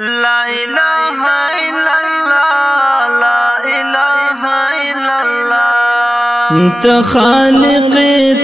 لا إله إلا الله لا إله إلا الله انت خالق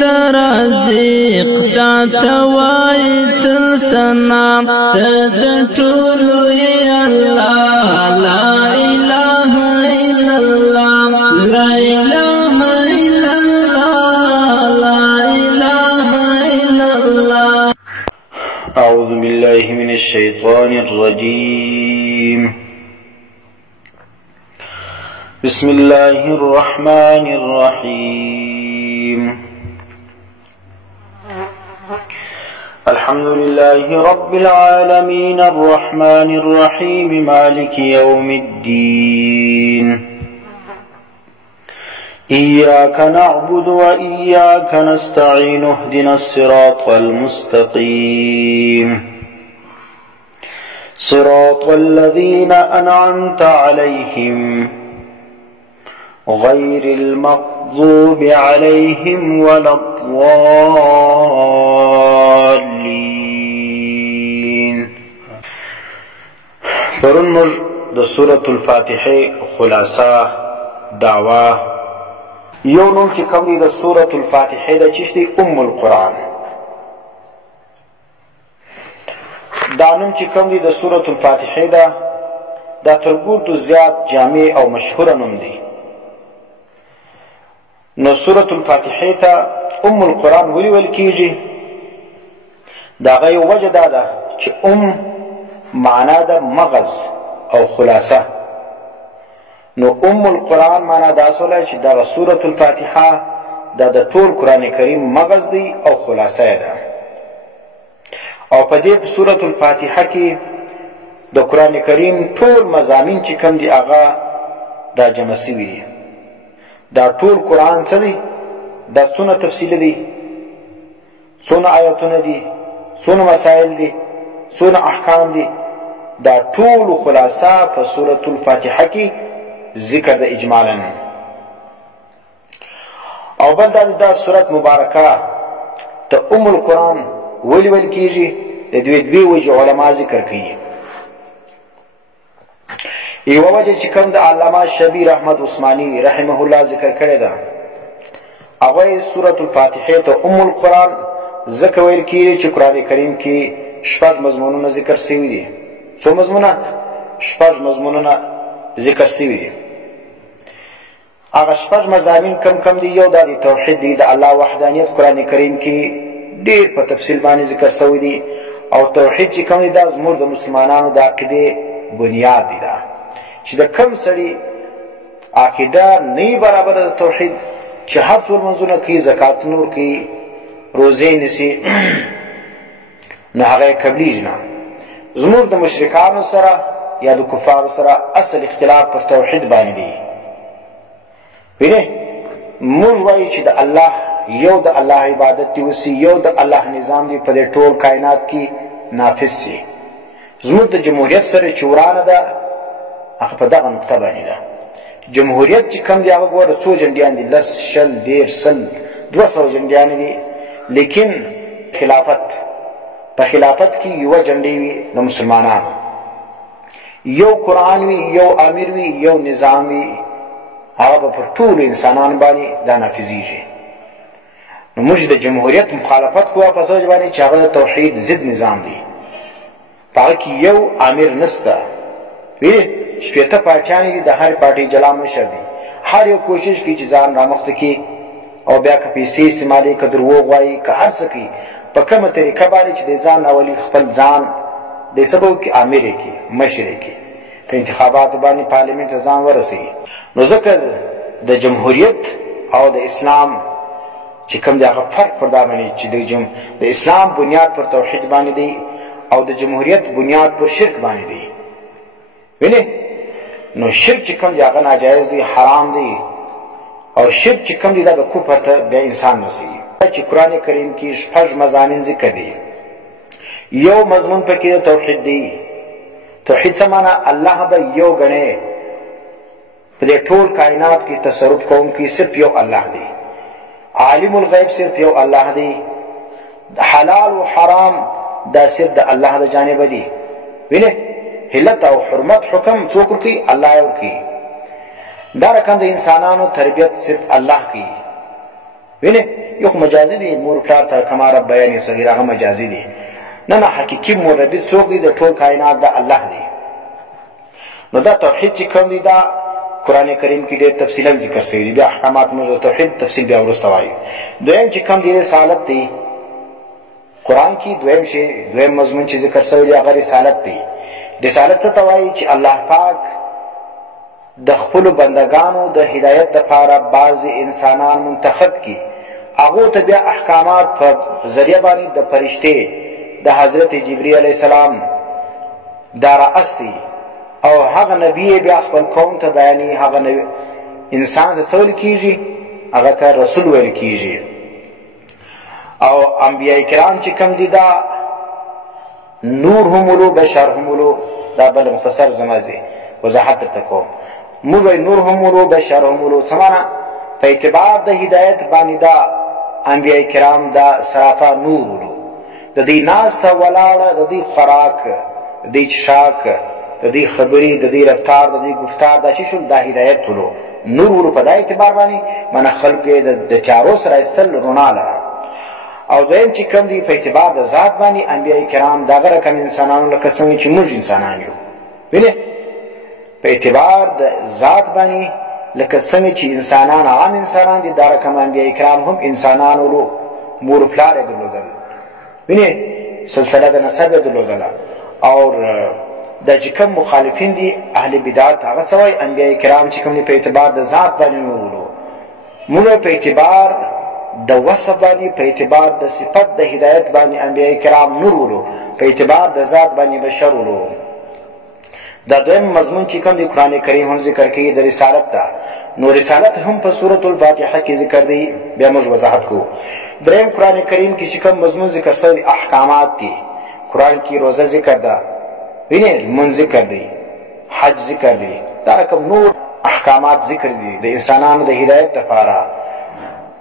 ترازق تا توای تلسنا تدټول یا الله لا إله إلا الله لا إله إلا الله لا إله إلا الله. أعوذ بالله من الشيطان الرجيم. بسم الله الرحمن الرحيم. الحمد لله رب العالمين الرحمن الرحيم مالك يوم الدين. إياك نعبد وإياك نستعين اهدنا الصراط المستقيم صراط الذين أنعمت عليهم غير المغضوب عليهم ولا الضالين. پرون موږ د سورة الفاتحه خلاصه دعوه یو نوم چې کوم دی د سورة الفاتحه د چشت ام القرآن. دا نوم چې کوم دی د سورة الفاتحه دا تر ګردو زیات جامع او مشهور نوم دی. نو سورة الفاتحه ته ام القرآن ولې ویل کیږي؟ د هغه یو وجه دا ده چې معنا د مغز او خلاصه. نو ام القرآن معنا دا سوله چې دا سورة الفاتحه دا د ټول قرآن کریم مغز دی او خلاصه ده. او په دې سورة الفاتحه کې د قرآن کریم ټول مضامین چې کوم دي هغه دا جمع شوي دي. دا ټول قرآن څه دی؟ دا څونه تفصیل دی، څونه آیتونه دي، څونه مسائل دي، څونه احکام دي، دا ټول خلاصه په سورة الفاتحه کې ذکر د اجمالا. او بل دا سورت مبارکه ته ام القرآن ولی ویل کیږي؟ د دوی وجه علما ذکر کوي. یو وجه چې کوم د علامه شبیر احمد عثماني رحمه الله ذکر کړی ده، هغه سورت الفاتحه ته ام القرآن ځکه ویل کیږي چې قرآن کریم کې شپږ مضمونونه ذکر شوي دي. څو مضمونه؟ شپږ مضمونونه ذکر شوي دي. هغه شپږ مضامین کم دي. یو دا د توحید دی، د الله وحدانیت قرآن کریم کې ډېر په تفصیل باندې ذکر شوی دی. او توحید چې کوم دی دا زموږ د مسلمانانو د عقیدې بنیاد دی. دا چې د کم سړي عقیده نه برابر د توحید، چې هر څو لمونځونه کوي، زکات نور کوي، روزې نیسي، نو هغه قبلیږي نه. زموږ د مشرکانو سره یا د کفارو سره اصل اختلاف پر توحید باندې دی. وینه موږ وایو چې د الله یو د الله عبادت دی وسی، یو د الله نظام دی په ټول کائنات کې نافذ سي. زموږ د جمهوریت سره چې ورانه ده هغه په دغه نقطه باندې ده. جمهوریت چې کوم دی هغه ګوره څو جنډیان دي، 10 شل 100 200 جنډیان دي. لیکن په خلافت کې یو جنډې وي د مسلمانانو، یو قرآن وي، یو امیر وي، یو نظام وي، هغه به پر ټولو انسانانو باندې دا نافذیږي. نو موږ د جمهوریت مخالفت کوو په اساس باندې چې هغه د توحید ضد نظام دی. په هغه کې یو امیر نسته، وینې شپېته پاچیانې دي، د هر پارټۍ جلا مشر دی. هر یو کوشش کوي چې ځان رامخته کړي او بیا که پیسې استعمالوي، که دروغ وایي، که هر څه کوي په کومه طریقه باندې چې د ځان اولي خپل ځان د سبب کې امیر یې کړي، مشر یې کړي، په انتخاباتو باندې پارلیمنت ته ځان ورسوي. نو ځکه د جمهوریت او د اسلام چې کوم دی هغه فرق پر دا باندې چې د اسلام بنیاد پر توحید باندې دی او د جمهوریت بنیاد پر شرک باندې دی. وینې نو شرک چې کوم دی هغه ناجایز دی، حرام دی. او شرک چې کوم دی دا د کفر ته بیا انسان رسوي. چې قرآن کریم کې شپږ مضامین ذکر دي. یو مضمون پکې د توحید دی. توحید څه معنا؟ الله به یو ګڼي، په دې ټول کائنات کې تصرف کوونکی صرف یو الله دی. عالم الغیب صرف یو الله دی. حلال و حرام دا صرف د الله د جانب دی. وینه حلت او حرمت حکم څوک ورکوي؟ الله ورکوي. دا رقم د انسانانو تربیت صرف الله کوي. وینې یو خو مجازي دی، مور پلار ته کما ربیاني صغیر هغه مجازي دی. نه حقیقي مربي څوک دی؟ د ټول کائنات د الله دی. نو دا توحید چې کوم دی دا قرآن کریم کې ډېر تفصیلا ذکر شوی دی. بیا احکامات موږ د توحید تفصیل بیا وروسته وایو. دویم چې کوم دی رسالت دی. قرآن کې دویم مضمون چې ذکر شوی دی هغه رسالت دی. رسالت څه ته وایي؟ چې الله پاک د خپلو بندگانو د هدایت دپاره بعضې انسانان منتخب کړي، هغو ته بیا احکامات په ذریعه باندې د فرشتې د حضرت جبرئیل علیه السلام دا رااستي او هغه نبی بیا خپل قوم ته بیانوي. هغه انسان ته څه ویل کېږي؟ هغه ته رسول ویل کېږي. او انبیاء کرام چې کوم دي دا نور هم ولو بشر هم ولو، دا بل مختصر زمازي وضاحت درته کوم. موږ نور هم ولو بشر هم ولو څه معنا؟ په اعتبار د هدایت باندې دا انبیاء کرام دا صرافه نور ولو، د دې ناسته ولاړه، د دې خوراک، د دې څښاک، د دې خبرې، د دې رفتار، د دې گفتار، دا چې شول دا هدایت ولو، نور ولو. په دا اعتبار باندې معنی خلق یې د تیارو سره ایستل رڼا لره. او دویم چې کوم دی په اعتبار د ذات باندې انبیاء کرام دغه رقم انسانانو لکه څنګه چې موږ انسانان یو. وینې په اعتبار د ذات باندې لکه څنګه چې انسانان عام انسانان دي، دا رقم انبیاء کرام هم انسانان ولو، مور پلار یې درلودل. وینې سلسله د نسب یې درلودله. او دا چې کوم مخالفین دي اهل بدعت هغه څه وایي؟ انبیاء کرام چې کوم دي په اعتبار د ذات باندې نور ولو، موږ په اعتبار د وصف باندې، په اعتبار د صفت د هدایت باندې انبیاء کرام نور ولو، په اعتبار د ذات باندې بشر ولو. دا دویم مضمون چې کوم دی قرآن کریم هم ذکر کوي د رسالت دا. نو رسالت هم په سورة الفاتحه کې ذکر دی، بیا موږ وضاحت کوو. دریم قرآن کریم کې چې کوم مضمون ذکر شوی دی احکامات دي. قرآن کې روزه ذکر ده، وینې لمونځ ذکر دی، حج ذکر دی، دا رقم نور احکامات ذکر دي د انسانانو د هدایت لپاره.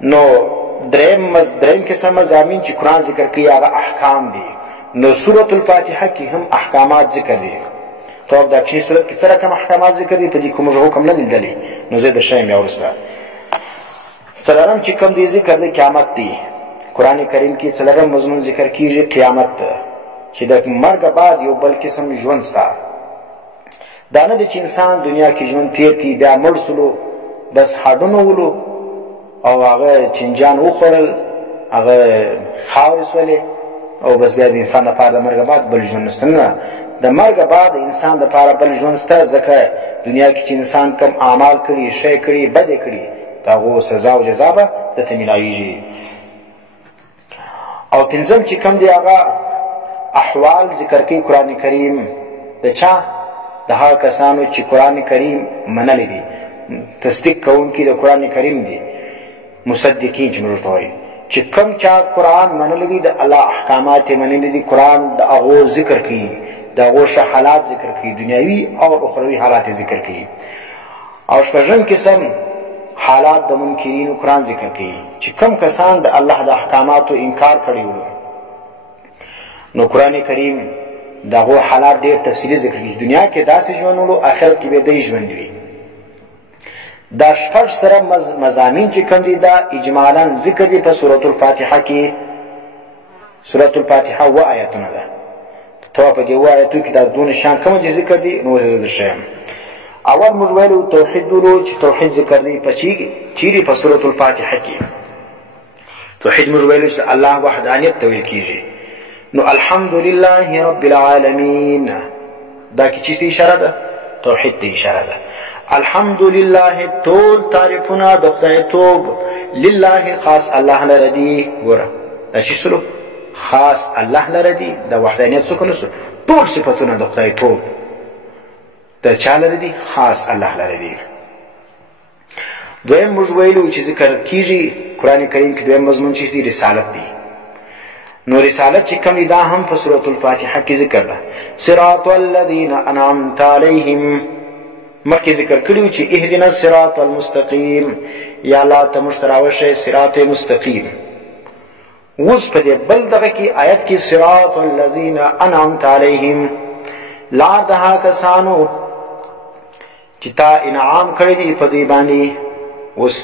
نو دریم قسم مضامین چې قرآن ذکر کوي هغه احکام دي. نو سورة الفاتحه کې هم احکامات ذکر دي. تو دا کښې صورت کې څه رقم احکامات ذکر دي؟ په دې کې موږ حکم نه دی لیدلی، نو زه درښیم بیا وروسته. څلورم چې کوم دی ذکر دی قیامت دی. قرآن کریم کې څلورم مضمون ذکر کېږي قیامت ته، چې د مرګ بعد یو بل قسم ژوند سته. دا نه دی چې انسان دنیا کې ژوند تیر کړي بیا مړ سلو بس هډونه ولو او هغه چنجان وخوړل، هغه خاورې سولې او بس بیا د انسان لپاره د مرګ بعد بل ژوند نشته. نه، د مرګ بعد د انسان لپاره بل ژوند شته، ځکه دنیا کې چې انسان کم اعمال کړي، ښې کړي، بدې کړي، د هغو سزا او جزا به درته میلاویږي. او پنځم چې کوم دی هغه احوال ذکر کوي قرآن کریم د چا؟ د هغه کسانو چې قرآن کریم منلی دي، تصدیق کوونکي د قرآن کریم دي، مصدقین چې موږ ورته وایي. چې کوم چا قرآن منلی دي، د الله احکامات یې منلی دي، قرآن د هغو ذکر کوي، د هغو ښه حالات ذکر کوي، دنیاوي او اخروي حالات یې ذکر کوي. او شپږم قسم حالات د منکرینو قرآن ذکر کوي، چې کوم کسان د الله د احکاماتو انکار کړي ولو، نو قرآن کریم د هغو حالات ډېر تفصیلي ذکر کوي. دنیا کې داسې ژوند ولو، آخرت کې به دی ژوند وي. دا شپږ سره مضامین چې کوم دي دا اجمالا ذکر دي په سورة الفاتحه کې. سورة الفاتحه 7 آیاتونه ده. تو په دې 7 آیاتو کې دا دونه شان کوم دي ذکر دي، نو زه درښیم. اول موږ ویلو توحید ولو، چې توحید ذکر دی په چیرې په سورة الفاتحه کې. توحید موږ ویلو چې الله وحدانیت ته ویل کېږي. نو الحمدلله رب العالمین دا کې چی اشاره ده؟ توحید ته اشاره ده. الحمدلله ټول تعریفونه د خدای توب، لله خاص الله لره دي. ګوره دا چې سلو خاص الله لره دي، د وحدانیت څوک نسو، ټول صفتونه د خدای توب د چا لره دي؟ خاص الله لره دي. دویم موږ ویلو چې ذکر کېږي قرآن کریم کې دویم مضمون چې دی رسالت دی. نو رسالت چې کوم دا هم په سورة الفاتحه کې ذکر ده. صراط الذین انعمت علیهم مخکې ذکر کړیو چې اهدنا الصراط المستقیم، یا الله ته موږ ته راوښیه صراط مستقیم. اوس په دې بل دغه کې آیت کې صراط الذین انعمت علیهم لار د هغه کسانو چې تا انعام کړی دی په دوی باندې. اوس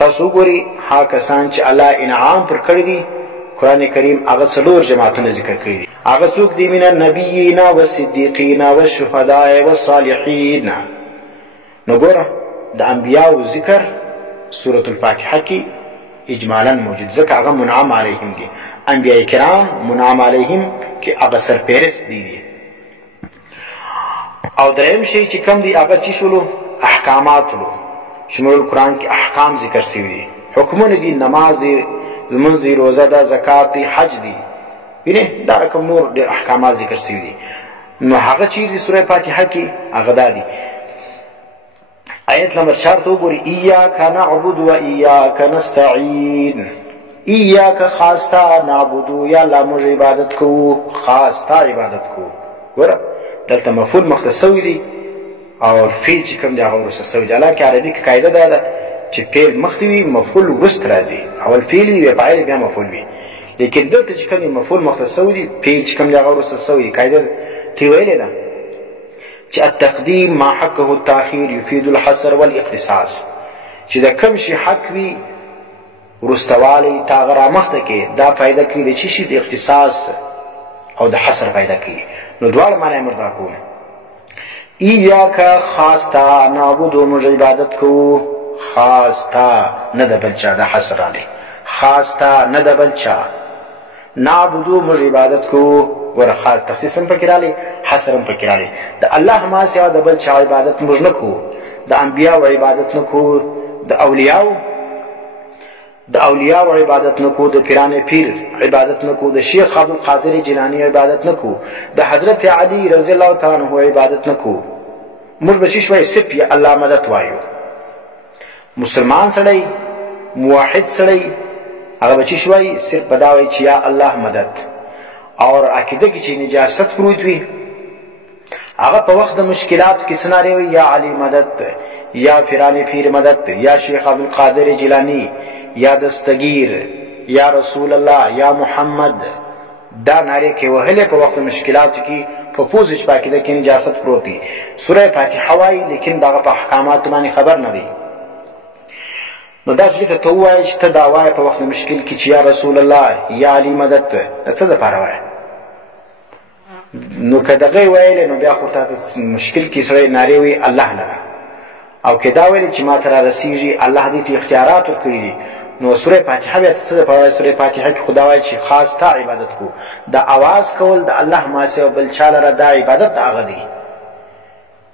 تاسو ګورئ هغه کسان چې الله انعام پر کړی دی قرآن کریم هغه څلور جماعتونه ذکر کړي دي. هغه څوک دي؟ من النبیین والصدیقین والشهداء والصالحین. نو ګوره د انبیاءو ذکر سورة الفاتحه کې اجمالا موجود، ځکه هغه منعم علیهم دي. انبیاء کرام منعم علیهم کې هغه سرپرست دي. او دریم شی چې کوم دی هغه چې شولو احکامات لو شمول قرآن کې احکام ذکر شوي دي، حکمونه دي، نماز دی، لمونځ دی، روزه ده، زکات دی، حج دی، وینئ دا رقم نور د احکامات ذکر شوي دي. نو هغه چیرې دی سوره فاتحه کې هغه دا دي. آیت نمبر 4 ته وګورئ، ایاک نعبد و ایاک نستعین. ایاک خاص تا، نعبدو یا الله موږ عبادت کوو، خاص تا عبادت کوو. ګوره دلته مفعول مختص شوی دی او فعل چې کوم دی هغه وروسته شوی دی. حالانکه عربي کې قاعده دا ده چې فعل مخکې وي مفعول وروسته راځي، اول فعل وي فاعل بیا مفعول وي. لیکن دلته چې کوم مفعول مختص شوی دی فعل چې کوم دی هغه وروسته شوی دی. قاعده تی ویلې ده چې التقدیم ما حقه التاخير يفيد الحصر والاختصاص. چې دا کوم شي حق وي ورستوالی تا غره مخته کې دا فائدہ کوي د چی شي د اختصاص او د حصر فائدہ کوي. نو دواړه معنی مردا کوم. ایاک خاص تا نعبدو موږ عبادت کوو، خاص تا نه د بل چا د حصر علی، خاص تا نه د بل چا، نعبدو موږ عبادت کوو. ګوره خاص تخصیص هم پکې رالی، حصر هم پکې رالی. د الله ما سوا د بل چا عبادت موږ نه کوو، د انبیاء عبادت نه کوو، د اولیاء عبادت نه کوو، د پیران پیر عبادت نه کوو، د شیخ عبدالقادر جیلانی عبادت نه کوو، د حضرت علی رضی الله تعالی عنہ عبادت نه کوو. موږ به شوي صرف یا الله مدد وایو. مسلمان سړی موحد سړی هغه به شوي صرف بداوي چې یا الله مدد. اور عقیده کې چې نجاست پروت وي هغه په وخت د مشکلات کې سناري وي یا علی مدد، یا پیران پیر مدد، یا شیخ عبدالقادر جیلانی، یا دستگیر، یا رسول الله، یا محمد. دا ناره کې وهلې په وخت مشکلاتو کې په پوزش پاکي د کې نجاست پروت دي. سوره فاتحه وایي لیکن دغه په احکامات باندې خبر نه دی. نو دا څه ته وایي چې ته دا وایي په وخت مشکل کې چې یا رسول الله یا علی مدد، څه د پاره وایي؟ نو که دغه ویل نو بیا خو ته مشکل کې سره ناره وي الله لره، او که دا ویل چې ما تر رسیږي الله دې ته اختیارات ورکړي دي. نو سوره فاتحه بیا څه په سوره فاتحه کې خدا وایي چې خاص تا عبادت کو. دا आवाज کول د الله ما سوا بل چا لره دا عبادت هغه دی.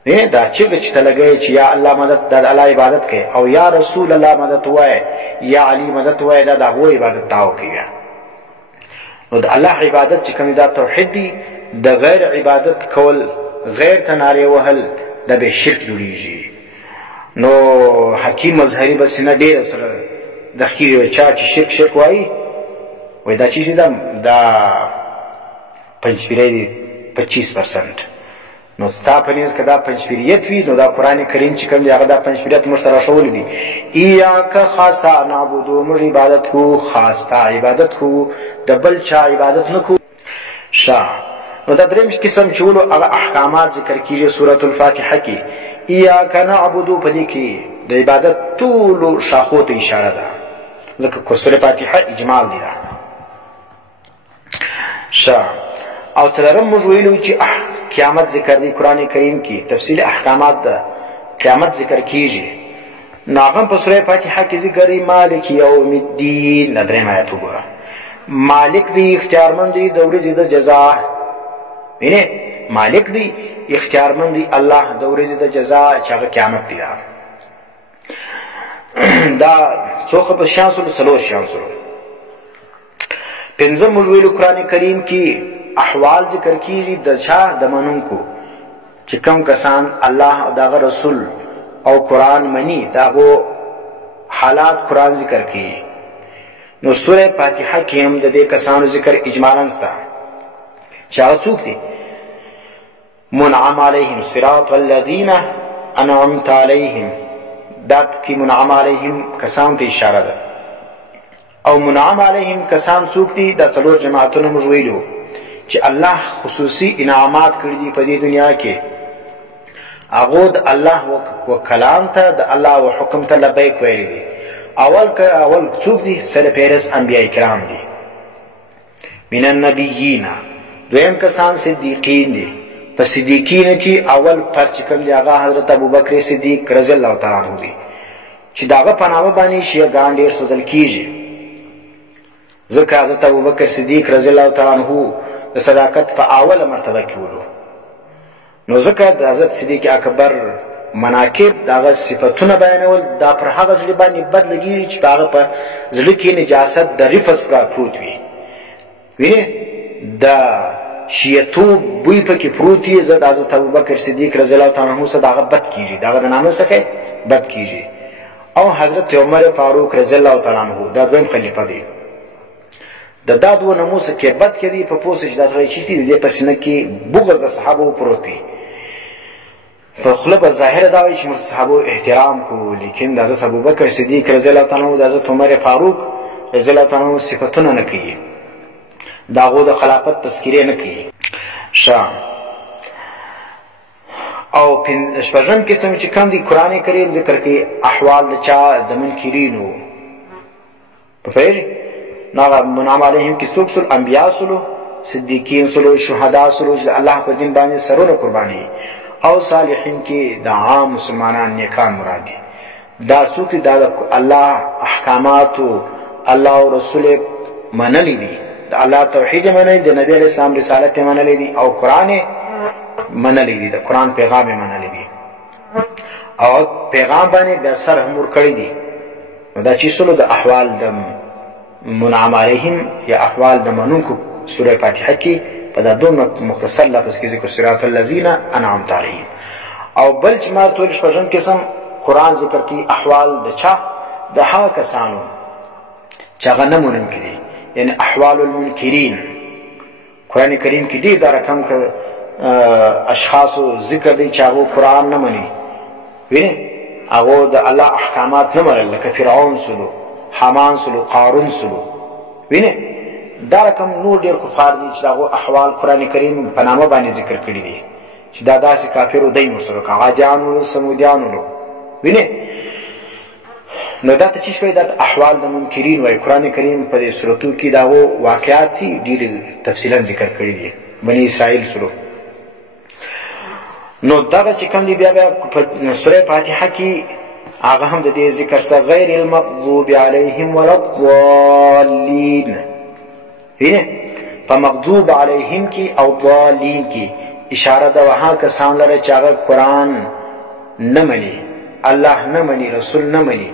نه دا چې ته لګي چې یا الله مدد د الله عبادت کوي، او یا رسول الله مدد وای، یا علی مدد وای، دا هغه عبادت تاو کوي. نو د الله عبادت چې کوم دا توحید دی، د غیر عبادت کول، غیر تناره وهل د به شرک جوړیږي. نو حکیم مظهری بس نه ډیر سره د خیر چا چې شرک وای وای دا چیز دا پنځپیری 25%. نو تا پنځ کدا پنځپیریت وی نو دا قران کریم چې کوم دی هغه دا پنځپیریت مشترک شول دي. ایاک خاصه نعبدو موږ عبادت کو، خاصه عبادت کو، د بل چا عبادت نه کو. نو دا دریم قسم چې ولو هغه احکامات ذکر کیږي سورۃ الفاتحه کې. ایاک نعبدو په دې کې د عبادت ټول شاخو ته اشاره ده، ځکه کو سورۃ الفاتحه اجمال دی. او څلورم موږ ویلو چې قیامت ذکر دی قران کریم کې، تفصیل احکامات ده قیامت ذکر کیږي. ناغم په سورۃ فاتحه کې ذکر دی مالک یوم الدین. دریم آیت وګوره، مالک دی اختیارمند دی د ورځې د جزا. وینه مالک دی اختیارمند دی الله د ورځې د جزا چې هغه قیامت دی. دا څوک په شان سلو شان سلو. پنځم موږ ویلو قران کریم کې احوال ذکر کیږي د چا د منونکو چې کوم کسان الله او دغه رسول او قران مني، داغو حالات قران ذکر کوي. نو سوره فاتحه کې هم د دې کسانو ذکر اجمالاً ستا چا څوک دي؟ منعم علیهم صراط الذین انعمت علیهم. دا کی منعم علیهم کسان ته اشاره ده. او منعم علیهم کسان څوک دي؟ دا څلور جماعتونه موږ ویلو چې الله خصوصي انعامات کړي دي په دې دنیا کې هغه د الله و کلام ته د الله و حکم ته لبیک ویلي دي اول څوک دي سرپیرس انبیاء کرام دي من النبیین دویم کسان صدیقین دي په صدیقین کې اول پر چې کوم دی هغه حضرت ابوبکر صدیق رضی الله تعالی عنہ دی چې داغه په نامه باندې شیعهګان ډېر سوځل کیږي ځکه حضرت ابوبکر صدیق رضی الله تعالی عنہ د صداقت په اوله مرتبه کې ولو نو ځکه د حضرت صدیق اکبر مناقب داغه صفاتونه بیانول دا پر هغه ځل باندې بد لګیږي چې هغه په ځل کې نجاست د رفس پروت وي ویني دا شیعتوب بوی پکې پروت وي زه د حضرت ابوبکر صدیق رضی الله تعالی عنہ څخه داغه بد کیږي داغه د نامه څخه بد کیږي او حضرت عمر فاروق رضی الله تعالی عنہ دا دویم خلیفہ دی د دادو نموس کې بد کړي په پوسټ د سره چیتي دی په سینه کې بغض د صحابه پروت دی په خلبه ظاهر دا وي چې صحابه احترام کو لیکن د حضرت ابوبکر صدیق رضی الله تعالی عنہ د حضرت عمر فاروق رضی الله تعالی عنہ صفاتونه نه کوي داغو د خلافت تذکیره نه کوي او شپږم قسم چې کوم دی قران کریم ذکر کوي احوال د چا د منکرینو په پیری ناغه منعم علیهم کې څوک سل انبیاء سلو صدیقین سلو شهدا سلو چې الله په دین باندې سرونه قرباني او صالحین کې د عام مسلمانان نیکان مراد دي دا څوک د الله احکامات الله او رسول منلي دي د الله توحید منلي د نبی علیہ السلام رسالت منلي دي او قران منلي دي د قران پیغام منلي دي او پیغام باندې د سر همور کړی دي دا چې څلو د احوال د منعم علیهم یا احوال د منونکو سوره فاتحه کې په دا دوه مختصر لفظ کې ذکر صراط الذین انعمت علیهم او بل چې مار ټول شپږم قسم قران ذکر کې احوال د چا د هغه کسانو چې هغه نه منکري یعنی احوال المنکرین قران کریم کې ډیر دا رقم اشخاص ذکر دی چې هغه قران نه مني ویني هغه د الله احکامات نه منل لکه فرعون سلو حامان سلو قارون سلو ویني دا رقم نور ډیر کفار دي چې هغه احوال قران کریم په نامه باندې ذکر کړی دي چې دا داسې کافر ودی مرسل کاغاجانو سمودیانو ویني نو دا ته چې شوی د احوال د منکرین وای قران کریم په دې سورتو کې دا واقعات ډیر تفصیلا ذکر کړی دي بنی اسرائیل سره نو دا چې کوم دی بیا په سوره فاتحه کې هغه هم د دې ذکر سره غیر المغضوب علیهم ولا الضالین وینه په مغضوب علیهم کې او ضالین کې اشاره ده وها کسان لره چې هغه قران نه مني الله نه مني رسول نه مني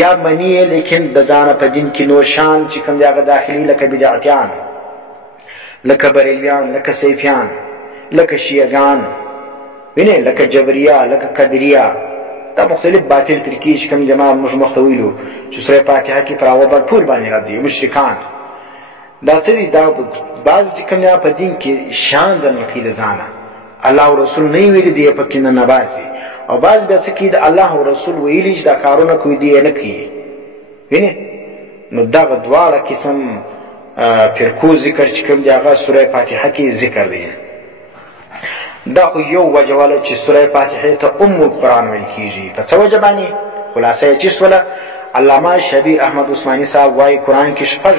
یا مني لیکن د ځان په دین کې نور شان چې کوم هغه داخلي لکه بدعتيان لکه بریلیان لکه سیفیان لکه شیعگان وینه لکه جبریه لکه قدریه دا مختلف باطل فرقې چې کوم جماعت موږ مختویلو چې سوره فاتحه کې پر هغه ټول باندې راځي مشرکان دا څه دي دا بعض چې کوم په دین کې شان د نقید ځانه الله او رسول نه ویلي دی په کې نه باسي او بعض بیا څه کې د الله او رسول ویلي چې دا کارونه کوي دی نه کوي وینه نو دا دواړه قسم فرقو ذکر چې کوم دی هغه سوره فاتحه کې ذکر دی دا خو یو وجواله چې سوره فاتحه ته ام القران ویل کیږي په څه وجه باندې خلاصه چې سوله علامه شبیر احمد عثماني صاحب وايي قران کې شپږ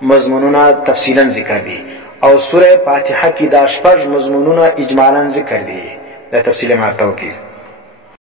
مضمونونه تفصیلا ذکر دي او سوره فاتحه کې دا شپږ مضمونونه اجمالا ذکر دي دا تفصیل ما ته وکړي